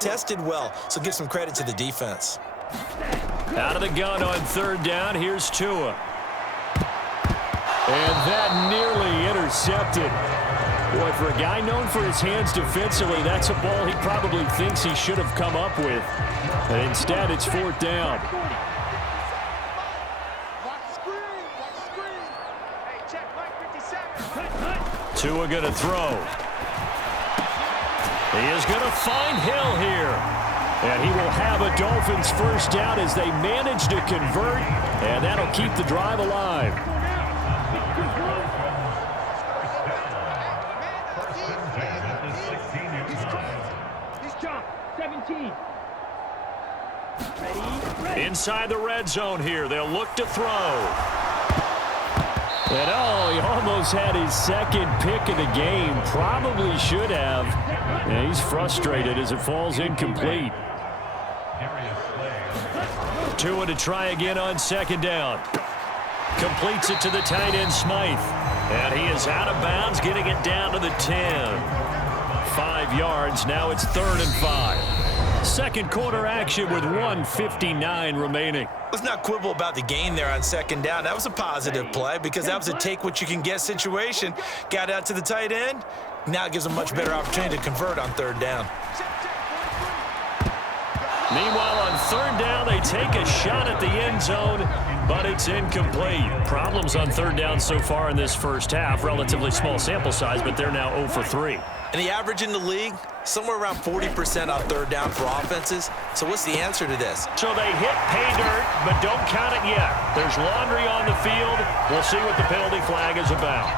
tested well, so give some credit to the defense. Out of the gun on third down, here's Tua. And that nearly intercepted. Boy, for a guy known for his hands defensively, that's a ball he probably thinks he should have come up with. And instead, it's fourth down. Tua going to throw. He is going to find Hill here. And he will have a Dolphins first down as they manage to convert. And that'll keep the drive alive. Inside the red zone here. They'll look to throw. And oh, he almost had his second pick of the game. Probably should have. And he's frustrated as it falls incomplete. Tua to try again on second down. Completes it to the tight end, Smythe. And he is out of bounds, getting it down to the 10. 5 yards. Now it's 3rd and 5. Second quarter action with 1:59 remaining. Let's not quibble about the gain there on second down. That was a positive play because that was a take-what-you-can-get situation. Got out to the tight end. Now it gives them a much better opportunity to convert on third down. Meanwhile, on third down, they take a shot at the end zone, but it's incomplete. Problems on third down so far in this first half. Relatively small sample size, but they're now 0 for 3. And the average in the league, somewhere around 40% on third down for offenses. So what's the answer to this? So they hit pay dirt, but don't count it yet. There's laundry on the field. We'll see what the penalty flag is about.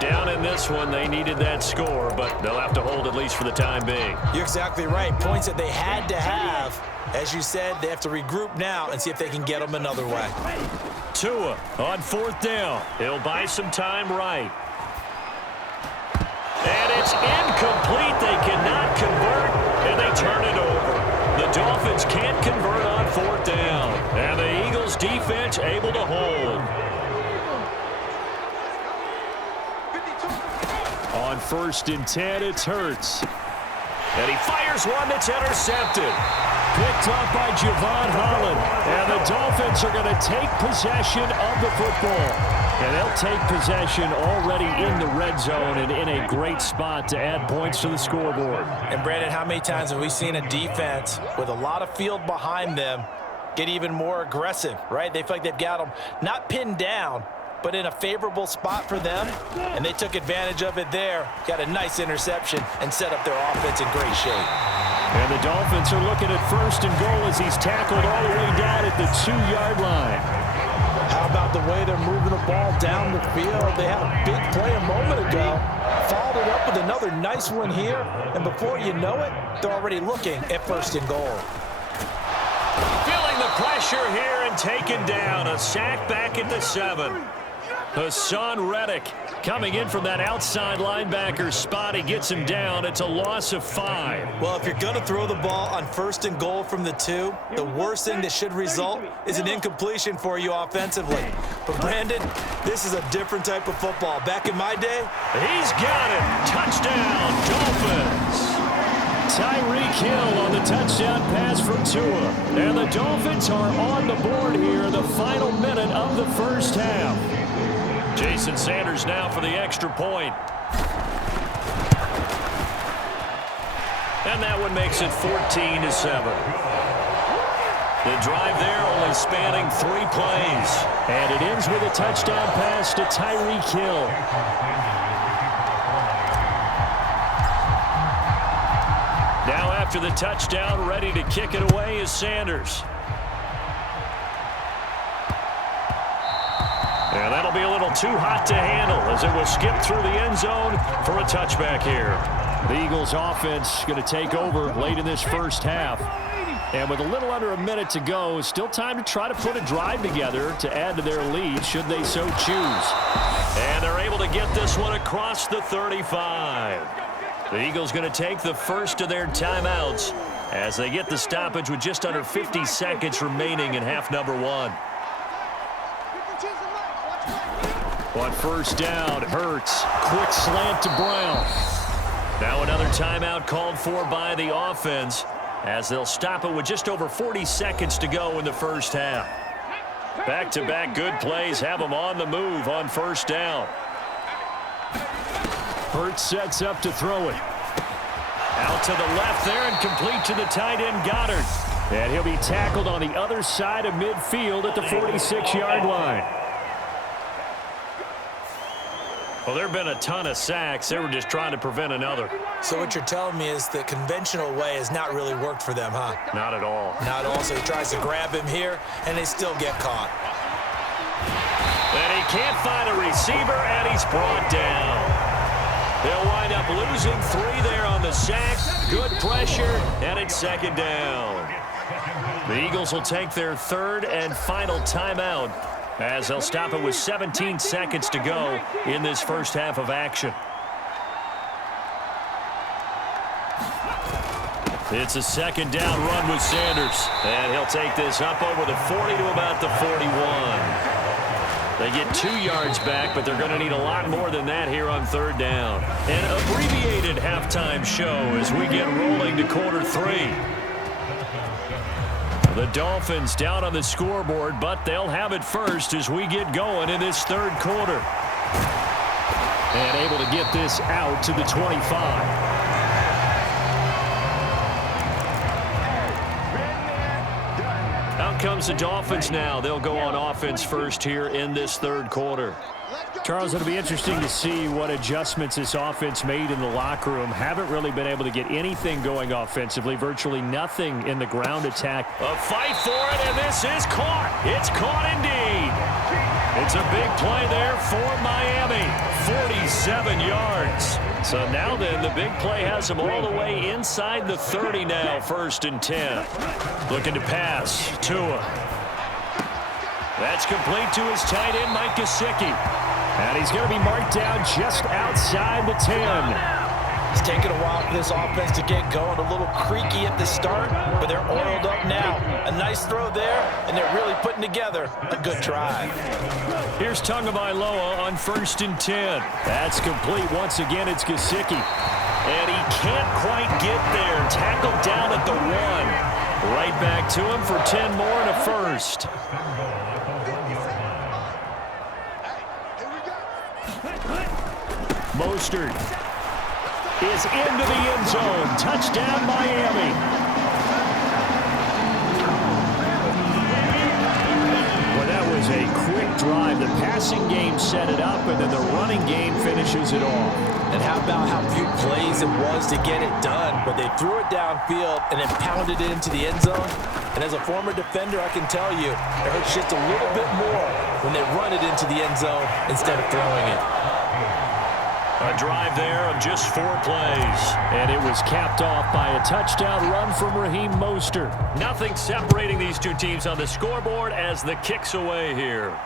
Down in this one, they needed that score, but they'll have to hold at least for the time being. You're exactly right. Points that they had to have. As you said, they have to regroup now and see if they can get them another way. Tua on fourth down. He'll buy some time right. And it's incomplete. They cannot convert, and they turn it over. The Dolphins can't convert on fourth down. And the Eagles defense able to hold. On 1st and 10, it's Hurts. And he fires one that's intercepted. Picked up by Javon Holland. And the Dolphins are going to take possession of the football. And they'll take possession already in the red zone and in a great spot to add points to the scoreboard. And, Brandon, how many times have we seen a defense with a lot of field behind them get even more aggressive, right? They feel like they've got them not pinned down, but in a favorable spot for them, and they took advantage of it there. Got a nice interception and set up their offense in great shape. And the Dolphins are looking at 1st and goal as he's tackled all the way down at the 2-yard line. How about the way they're moving the ball down the field? They had a big play a moment ago, followed it up with another nice one here, and before you know it, they're already looking at 1st and goal. Feeling the pressure here and taken down. A sack back at the 7. Hassan Reddick coming in from that outside linebacker spot. He gets him down. It's a loss of 5. Well, if you're going to throw the ball on 1st and goal from the 2, the worst thing that should result is an incompletion for you offensively. But, Brandon, this is a different type of football. Back in my day, he's got it. Touchdown, Dolphins. Tyreek Hill on the touchdown pass from Tua. And the Dolphins are on the board here in the final minute of the first half. Jason Sanders now for the extra point. And that one makes it 14-7. The drive there only spanning 3 plays. And it ends with a touchdown pass to Tyreek Hill. Now after the touchdown, ready to kick it away is Sanders. And that'll be a little too hot to handle as it will skip through the end zone for a touchback here. The Eagles offense going to take over late in this first half. And with a little under a minute to go, still time to try to put a drive together to add to their lead should they so choose. And they're able to get this one across the 35. The Eagles going to take the first of their timeouts as they get the stoppage with just under 50 seconds remaining in half number 1. On first down, Hurts. Quick slant to Brown. Now another timeout called for by the offense as they'll stop it with just over 40 seconds to go in the first half. Back-to-back good plays have them on the move on first down. Hurts sets up to throw it. Out to the left there and complete to the tight end Goddard. And he'll be tackled on the other side of midfield at the 46-yard line. Well, there have been a ton of sacks. They were just trying to prevent another. So what you're telling me is the conventional way has not really worked for them, huh? Not at all. Not at all. So he tries to grab him here, and they still get caught. And he can't find a receiver, and he's brought down. They'll wind up losing 3 there on the sack. Good pressure, and it's second down. The Eagles will take their third and final timeout as they'll stop it with 17 seconds to go in this first half of action. It's a second down run with Sanders. And he'll take this up over the 40 to about the 41. They get 2 yards back, but they're going to need a lot more than that here on third down. An abbreviated halftime show as we get rolling to quarter 3. The Dolphins down on the scoreboard, but they'll have it first as we get going in this third quarter. And able to get this out to the 25. Out comes the Dolphins now. They'll go on offense first here in this third quarter. Charles, it'll be interesting to see what adjustments this offense made in the locker room. Haven't really been able to get anything going offensively. Virtually nothing in the ground attack. A fight for it, and this is caught. It's caught indeed. It's a big play there for Miami. 47 yards. So now then, the big play has them all the way inside the 30 now, 1st and 10. Looking to pass. Tua. That's complete to his tight end, Mike Gesicki. And he's going to be marked down just outside the 10. It's taken a while for this offense to get going. A little creaky at the start, but they're oiled up now. A nice throw there, and they're really putting together a good drive. Here's Tagovailoa on 1st and 10. That's complete. Once again, it's Gesicki. And he can't quite get there. Tackled down at the 1. Right back to him for 10 more and a first. Mostert is into the end zone. Touchdown, Miami. Well, that was a quick drive. The passing game set it up, and then the running game finishes it off. And how about how few plays it was to get it done, but they threw it downfield and then pounded it into the end zone. And as a former defender, I can tell you, it hurts just a little bit more when they run it into the end zone instead of throwing it. A drive there of just 4 plays. And it was capped off by a touchdown run from Raheem Mostert. Nothing separating these two teams on the scoreboard as the kick's away here.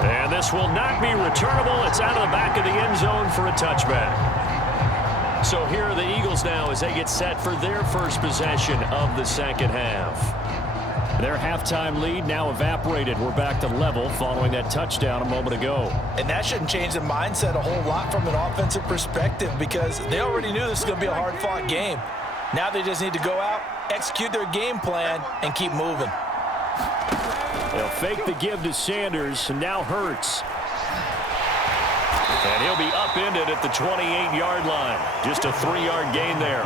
And this will not be returnable. It's out of the back of the end zone for a touchback. So here are the Eagles now as they get set for their first possession of the second half. Their halftime lead now evaporated. We're back to level following that touchdown a moment ago. And that shouldn't change the mindset a whole lot from an offensive perspective because they already knew this was going to be a hard-fought game. Now they just need to go out, execute their game plan, and keep moving. They'll fake the give to Sanders, and now Hurts. And he'll be upended at the 28-yard line. Just a 3-yard gain there.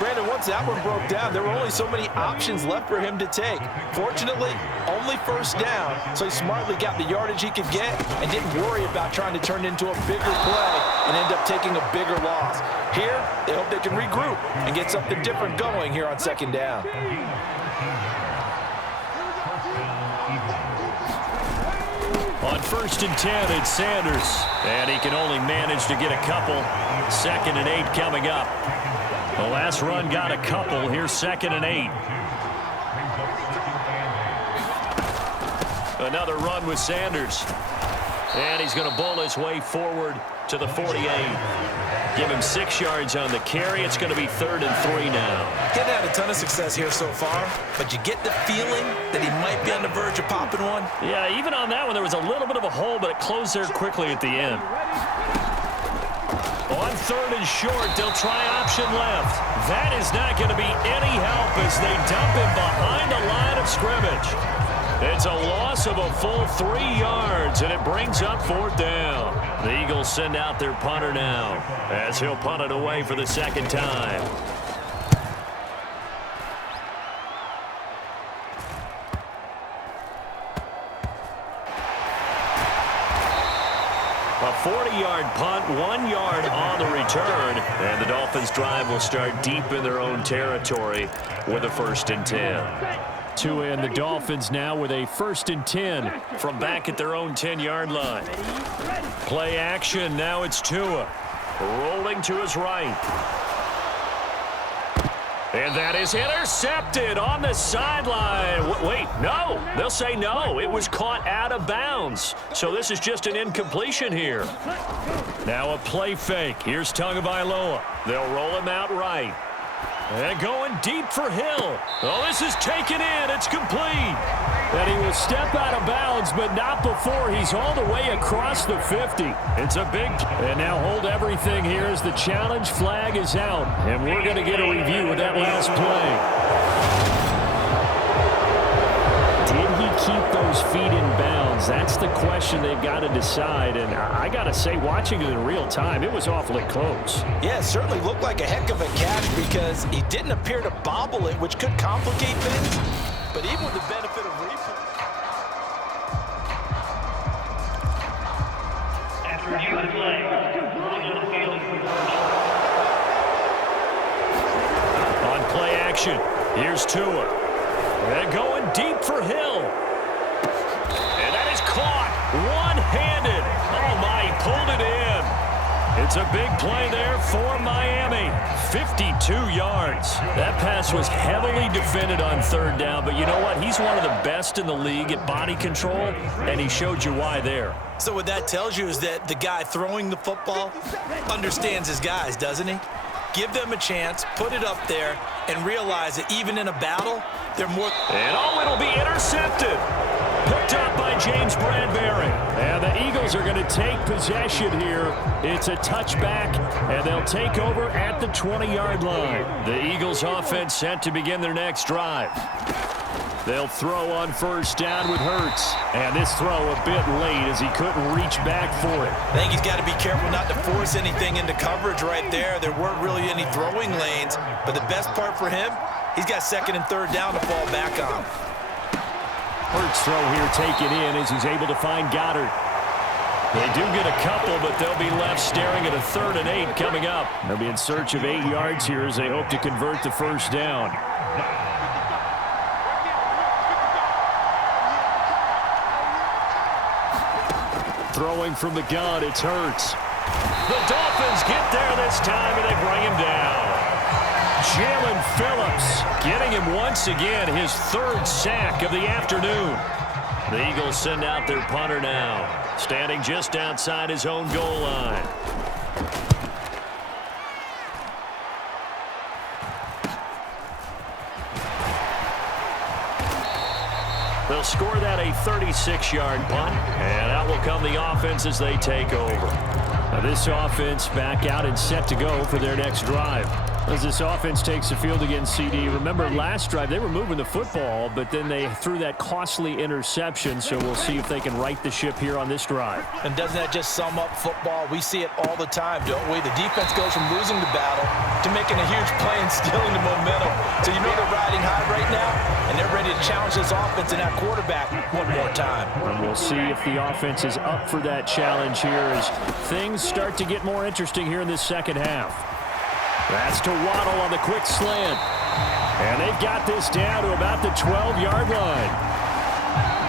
Brandon, once that one broke down, there were only so many options left for him to take. Fortunately, only first down, so he smartly got the yardage he could get and didn't worry about trying to turn it into a bigger play and end up taking a bigger loss. Here, they hope they can regroup and get something different going here on second down. On 1st and 10, it's Sanders. And he can only manage to get a couple. 2nd and 8 coming up. The last run got a couple. Here's 2nd and 8. Another run with Sanders. And he's going to bowl his way forward to the 48. Give him 6 yards on the carry. It's going to be 3rd and 3 now. Getting had a ton of success here so far, but you get the feeling that he might be on the verge of popping one. Yeah, even on that one, there was a little bit of a hole, but it closed there quickly at the end. On 3rd and short, they'll try option left. That is not going to be any help as they dump him behind the line of scrimmage. It's a loss of a full 3 yards, and it brings up 4th down. The Eagles send out their punter now as he'll punt it away for the 2nd time. A 40-yard punt, 1 yard on the return, and the Dolphins' drive will start deep in their own territory with a 1st and 10. Tua and the Dolphins now with a 1st and 10 from back at their own 10-yard line. Play action, now it's Tua. Rolling to his right. And that is intercepted on the sideline. Wait, no. They'll say no. It was caught out of bounds. So this is just an incompletion here. Now a play fake. Here's Tagovailoa. They'll roll him out right. And going deep for Hill. Oh, this is taken in. It's complete. And he will step out of bounds, but not before he's all the way across the 50. It's a big... And now hold everything here as the challenge flag is out. And we're going to get a review of that last play. Did he keep those feet in bounds? That's the question they've got to decide. And I got to say, watching it in real time, it was awfully close. Yeah, it certainly looked like a heck of a catch because he didn't appear to bobble it, which could complicate things. But even with the benefit of replay. After you play, on play action, here's Tua. And going deep for Hill. And that is caught one-handed. Oh, my, he pulled it in. It's a big play there for Miami. 52 yards. That pass was heavily defended on 3rd down, but you know what? He's one of the best in the league at body control, and he showed you why there. So what that tells you is that the guy throwing the football understands his guys, doesn't he? Give them a chance, put it up there, and realize that even in a battle, they're more... And oh, it'll be intercepted. Picked up by James Bradbury. And the Eagles are going to take possession here. It's a touchback, and they'll take over at the 20-yard line. The Eagles offense set to begin their next drive. They'll throw on 1st down with Hurts. And this throw a bit late as he couldn't reach back for it. I think he's got to be careful not to force anything into coverage right there. There weren't really any throwing lanes. But the best part for him, he's got 2nd and 3rd down to fall back on. Hurts throw here taken in as he's able to find Goddard. They do get a couple, but they'll be left staring at a 3rd and 8 coming up. They'll be in search of 8 yards here as they hope to convert the 1st down. Throwing from the gun, it's Hurts. The Dolphins get there this time, and they bring him down. Jalen Phillips getting him once again, his 3rd sack of the afternoon. The Eagles send out their punter now, standing just outside his own goal line. They'll score that a 36-yard punt, and out will come the offense as they take over. Now this offense back out and set to go for their next drive. As this offense takes the field against CD, remember last drive they were moving the football, but then they threw that costly interception, so we'll see if they can right the ship here on this drive. And doesn't that just sum up football? We see it all the time, don't we? The defense goes from losing the battle to making a huge play and stealing the momentum. So you know they're riding high right now, and they're ready to challenge this offense and that quarterback one more time. And we'll see if the offense is up for that challenge here as things start to get more interesting here in this 2nd half. That's to Waddle on the quick slant. And they've got this down to about the 12-yard line.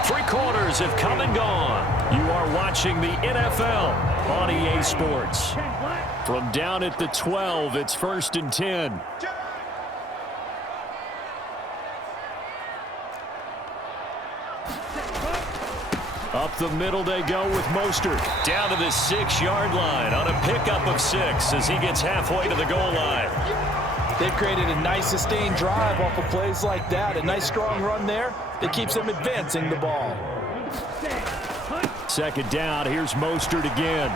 3 quarters have come and gone. You are watching the NFL on EA Sports. From down at the 12, it's 1st and 10. Up the middle they go with Mostert. Down to the 6-yard line on a pickup of 6 as he gets halfway to the goal line. They've created a nice sustained drive off of plays like that. A nice strong run there that keeps them advancing the ball. Second down, here's Mostert again.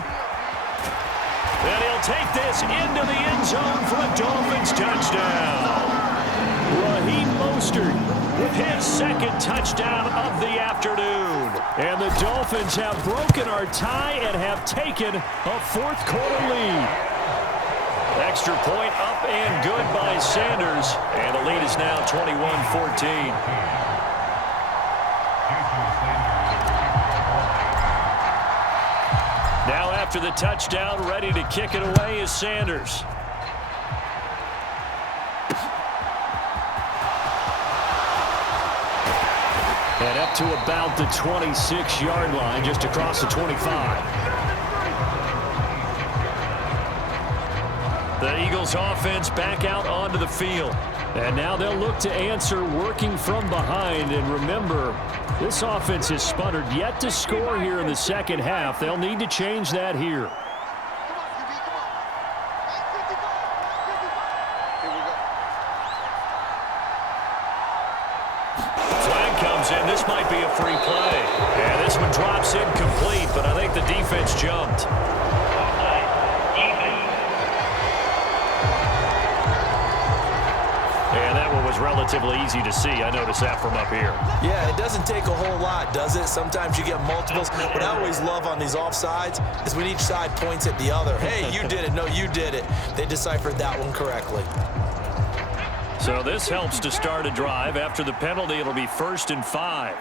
And he'll take this into the end zone for a Dolphins touchdown. Raheem Mostert with his second touchdown of the afternoon. And the Dolphins have broken our tie and have taken a fourth-quarter lead. Extra point up and good by Sanders. And the lead is now 21-14. Now after the touchdown, ready to kick it away is Sanders. And up to about the 26-yard line, just across the 25. The Eagles offense back out onto the field. And now they'll look to answer working from behind. And remember, this offense has sputtered yet to score here in the second half. They'll need to change that here. Flag comes in. This might be a free play. And this one drops incomplete, but I think the defense jumped. And that one was relatively easy to see. I noticed that from up here. Yeah, it doesn't take a whole lot, does it? Sometimes you get multiples. What I always love on these offsides is when each side points at the other. Hey, you did it. No, you did it. They deciphered that one correctly. So this helps to start a drive. After the penalty, it'll be 1st and 5.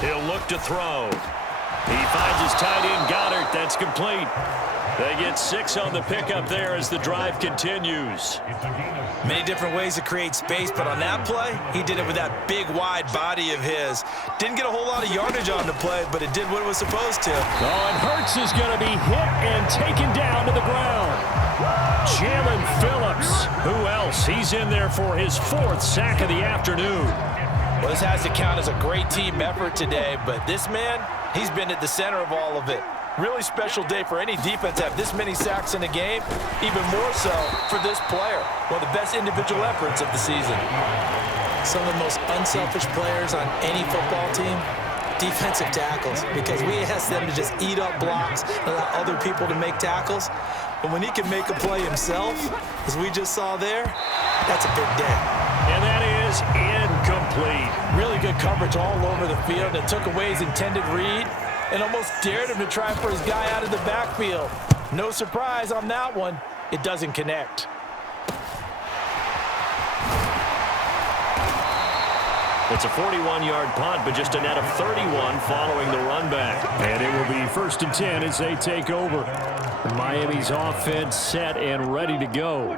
He'll look to throw. He finds his tight end, Goddard. That's complete. They get 6 on the pickup there as the drive continues. Many different ways to create space, but on that play, he did it with that big, wide body of his. Didn't get a whole lot of yardage on the play, but it did what it was supposed to. Oh, and Hurts is going to be hit and taken down to the ground. Jalen Phillips. Who else? He's in there for his 4th sack of the afternoon. Well, this has to count as a great team effort today, but this man, he's been at the center of all of it. Really special day for any defense to have this many sacks in a game, even more so for this player. One of the best individual efforts of the season. Some of the most unselfish players on any football team, defensive tackles, because we ask them to just eat up blocks and allow other people to make tackles. But when he can make a play himself, as we just saw there, that's a big day. And that is incomplete. Really good coverage all over the field that took away his intended read and almost dared him to try for his guy out of the backfield. No surprise on that one. It doesn't connect. It's a 41-yard punt, but just a net of 31 following the run back. And it will be 1st and 10 as they take over. Miami's offense set and ready to go.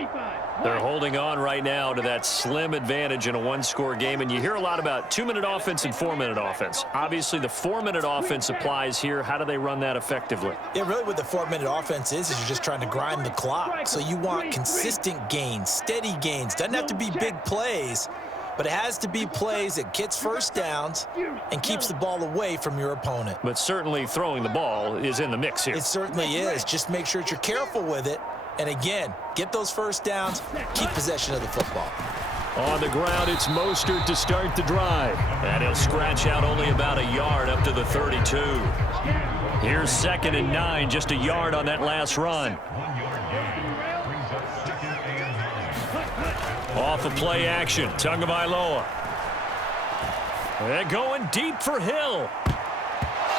They're holding on right now to that slim advantage in a one-score game. And you hear a lot about 2-minute offense and 4-minute offense. Obviously, the 4-minute offense applies here. How do they run that effectively? Yeah, really what the 4-minute offense is you're just trying to grind the clock. So you want consistent gains, steady gains. Doesn't have to be big plays, but it has to be plays that gets first downs and keeps the ball away from your opponent. But certainly throwing the ball is in the mix here. It certainly is. Just make sure that you're careful with it. And again, get those first downs, keep possession of the football. On the ground, it's Mostert to start the drive. And he'll scratch out only about a yard up to the 32. Here's 2nd and 9, just a yard on that last run. Off of play action, Tagovailoa. They're going deep for Hill.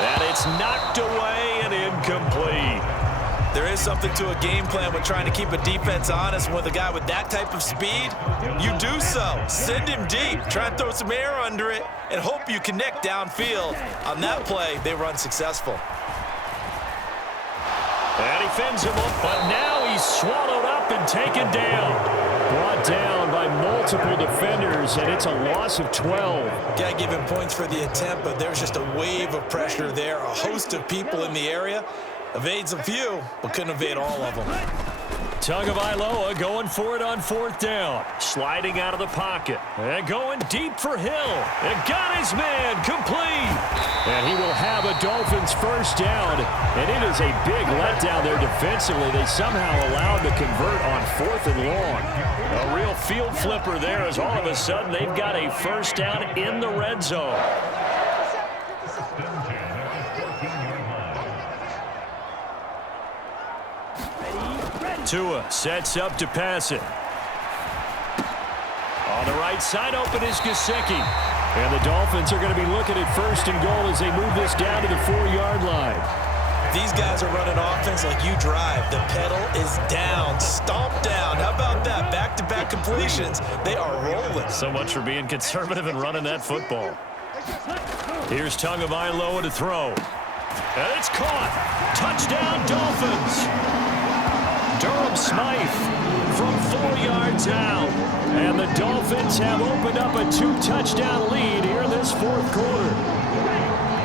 And it's knocked away and incomplete. There is something to a game plan with trying to keep a defense honest. With a guy with that type of speed, you do so. Send him deep. Try and throw some air under it and hope you connect downfield. On that play, they were unsuccessful. And he fends him up, but now he's swallowed up and taken down. Brought down by multiple defenders, and it's a loss of 12. Gotta give him points for the attempt, but there's just a wave of pressure there. A host of people in the area. Evades a few, but couldn't evade all of them. Tagovailoa going for it on 4th down. Sliding out of the pocket. And going deep for Hill. And got his man complete. And he will have a Dolphins 1st down. And it is a big letdown there defensively. They somehow allowed to convert on 4th and long. A real field flipper there as all of a sudden they've got a 1st down in the red zone. Tua sets up to pass it. On the right side, open is Gesicki. And the Dolphins are going to be looking at 1st and goal as they move this down to the 4-yard line. These guys are running offense like you drive. The pedal is down, stomp down. How about that? Back-to-back completions. They are rolling. So much for being conservative and running that football. Here's Tagovailoa to throw. And it's caught. Touchdown, Dolphins. Durham Smythe from 4 yards out. And the Dolphins have opened up a 2-touchdown lead here in this 4th quarter.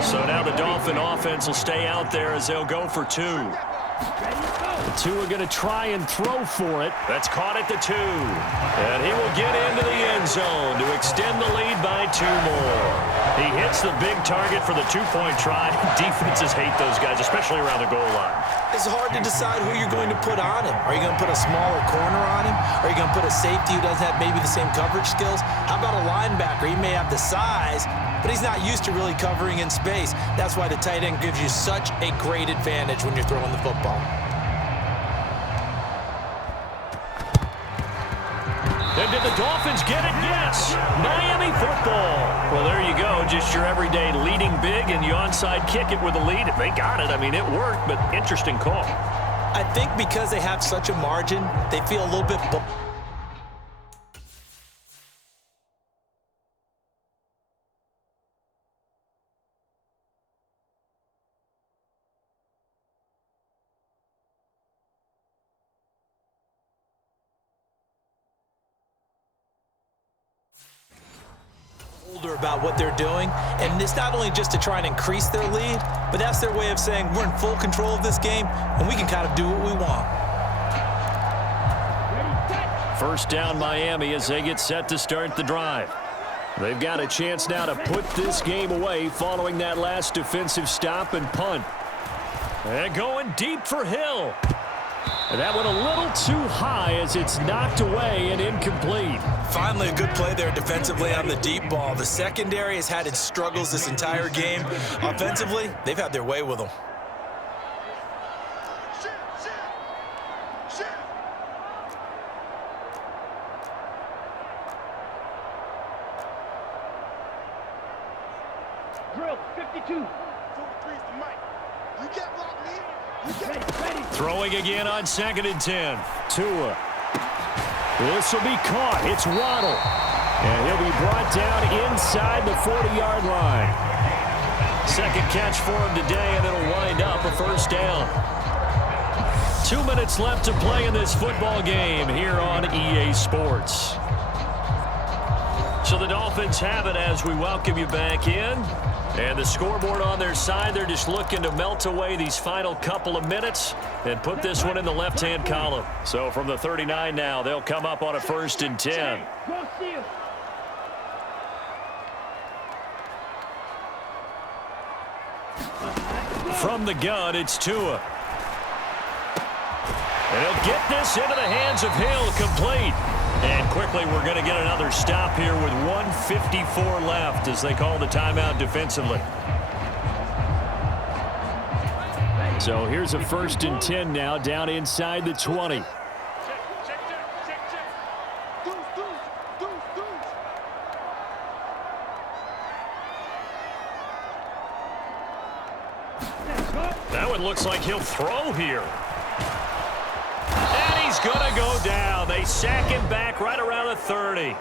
So now the Dolphin offense will stay out there as they'll go for 2. The 2 are going to try and throw for it. That's caught at the 2. And he will get into the end zone to extend the lead by 2 more. He hits the big target for the 2-point try. Defenses hate those guys, especially around the goal line. It's hard to decide who you're going to put on him. Are you going to put a smaller corner on him? Are you going to put a safety who doesn't have maybe the same coverage skills? How about a linebacker? He may have the size, but he's not used to really covering in space. That's why the tight end gives you such a great advantage when you're throwing the football. And did the Dolphins get it? Yes. Miami football. Well, there you go. Just your everyday leading big, and you onside kick it with a lead. They got it. I mean, it worked, but interesting call. I think because they have such a margin, they feel a little bit... about what they're doing, and it's not only just to try and increase their lead, but that's their way of saying we're in full control of this game and we can kind of do what we want. 1st down Miami as they get set to start the drive. They've got a chance now to put this game away following that last defensive stop and punt. And going deep for Hill. And that went a little too high as it's knocked away and incomplete. Finally, a good play there defensively on the deep ball. The secondary has had its struggles this entire game. Offensively, they've had their way with them. Drill 52. Throwing again on 2nd and 10. Tua. This will be caught. It's Waddle. And he'll be brought down inside the 40-yard line. 2nd catch for him today, and it'll wind up a 1st down. 2 minutes left to play in this football game here on EA Sports. So the Dolphins have it as we welcome you back in. And the scoreboard on their side, they're just looking to melt away these final couple of minutes and put this one in the left-hand column. So from the 39 now, they'll come up on a 1st and 10. From the gun, it's Tua. And he'll get this into the hands of Hill, complete. And quickly, we're going to get another stop here with 1:54 left as they call the timeout defensively. So here's a 1st and 10 now down inside the 20. That one looks like he'll throw here. He's going to go down. They sack him back right around the 30.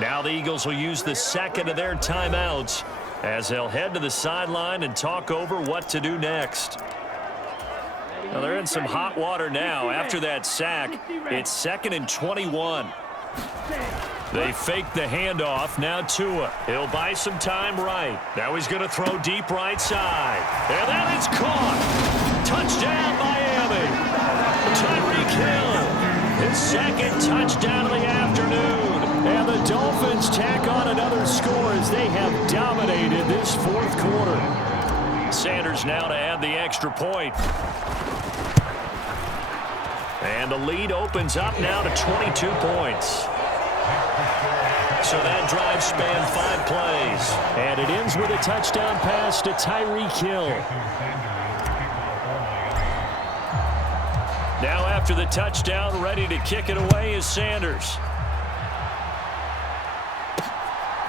Now the Eagles will use the 2nd of their timeouts as they'll head to the sideline and talk over what to do next. Now they're in some hot water now. After that sack, it's 2nd and 21. They fake the handoff. Now Tua. He'll buy some time right. Now he's going to throw deep right side. And that is caught. Touchdown, Miami. Tyreek Hill, his second touchdown of the afternoon. And the Dolphins tack on another score as they have dominated this fourth quarter. Sanders now to add the extra point. And the lead opens up now to 22 points. So that drive spanned 5 plays. And it ends with a touchdown pass to Tyreek Hill. Now after the touchdown, ready to kick it away is Sanders.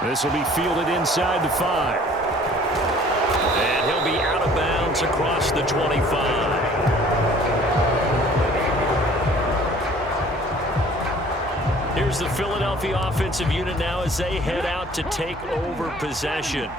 This will be fielded inside the 5. And he'll be out of bounds across the 25. Here's the Philadelphia offensive unit now as they head out to take over possession.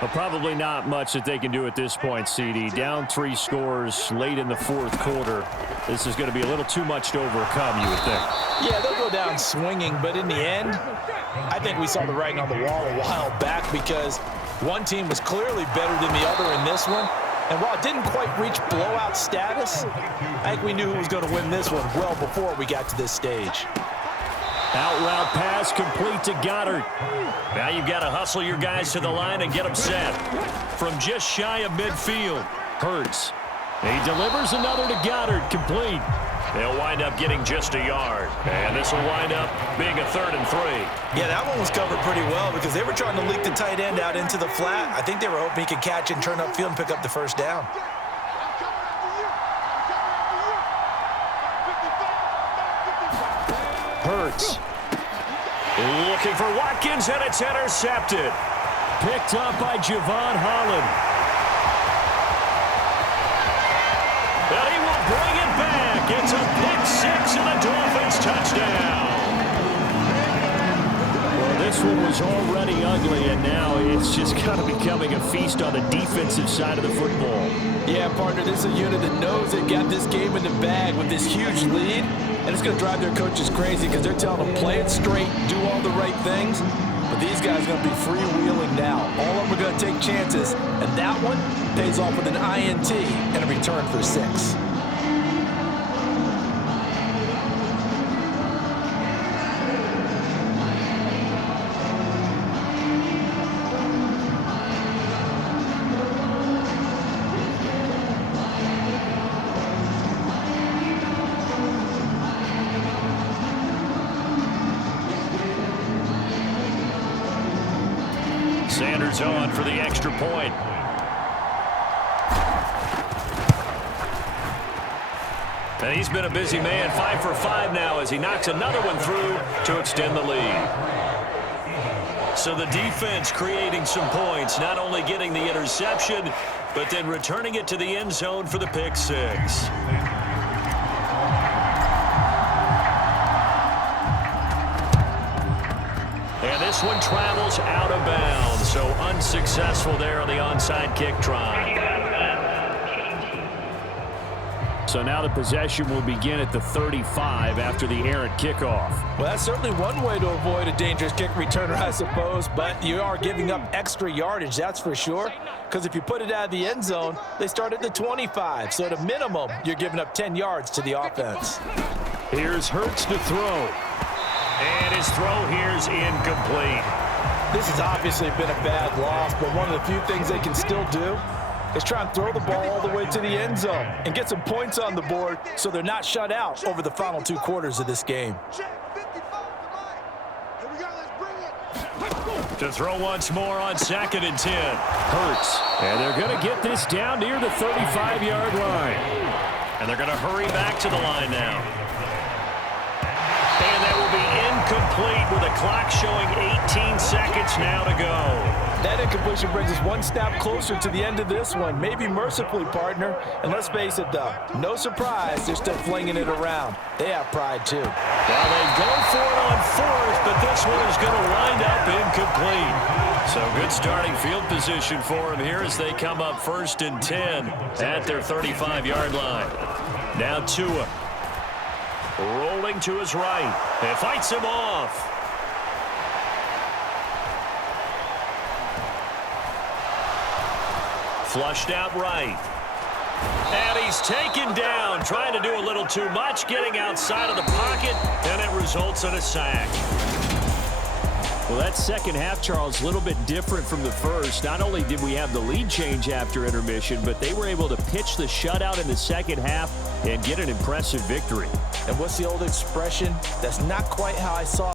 Well, probably not much that they can do at this point, CD. Down 3 scores late in the fourth quarter. This is going to be a little too much to overcome, you would think. Yeah, they'll go down swinging, but in the end, I think we saw the writing on the wall a while back because one team was clearly better than the other in this one. And while it didn't quite reach blowout status, I think we knew who was going to win this one well before we got to this stage. Out route pass complete to Goddard. Now you've got to hustle your guys to the line and get them set. From just shy of midfield, Hurts. He delivers another to Goddard, complete. They'll wind up getting just a yard. And this will wind up being a 3rd and 3. Yeah, that one was covered pretty well because they were trying to leak the tight end out into the flat. I think they were hoping he could catch and turn upfield and pick up the first down. Hurts. Looking for Watkins, and it's intercepted. Picked up by Javon Holland. And he will bring it back. It's a pick 6 and the Dolphins touchdown. Well, this one was already ugly, and now it's just kind of becoming a feast on the defensive side of the football. Yeah, partner, this is a unit that knows they got this game in the bag with this huge lead. And it's going to drive their coaches crazy because they're telling them play it straight, do all the right things. But these guys are going to be freewheeling now. All of them are going to take chances. And that one pays off with an INT and a return for 6. Sanders on for the extra point. And he's been a busy man, 5 for 5 now as he knocks another one through to extend the lead. So the defense creating some points, not only getting the interception, but then returning it to the end zone for the pick 6. And this one travels out of bounds, so unsuccessful there on the onside kick try. So now the possession will begin at the 35 after the errant kickoff. Well, that's certainly one way to avoid a dangerous kick returner, I suppose, but you are giving up extra yardage, that's for sure, because if you put it out of the end zone, they start at the 25, so at a minimum, you're giving up 10 yards to the offense. Here's Hurts to throw. And his throw here is incomplete. This has obviously been a bad loss, but one of the few things they can still do is try and throw the ball all the way to the end zone and get some points on the board so they're not shut out over the final 2 quarters of this game. To throw once more on 2nd and 10. Hurts. And they're going to get this down near the 35-yard line. And they're going to hurry back to the line now. And that will be incomplete with a clock showing 18 seconds now to go. That incompletion brings us one step closer to the end of this one. Maybe mercifully, partner. And let's face it, though, no surprise, they're still flinging it around. They have pride, too. Well, they go for it on 4th, but this one is going to wind up incomplete. So good starting field position for them here as they come up 1st and 10 at their 35-yard line. Now Tua. Rolling to his right. And fights him off. Flushed out right. And he's taken down, trying to do a little too much, getting outside of the pocket, and it results in a sack. Well, that second half, Charles, a little bit different from the first. Not only did we have the lead change after intermission, but they were able to pitch the shutout in the second half and get an impressive victory. And what's the old expression? That's not quite how I saw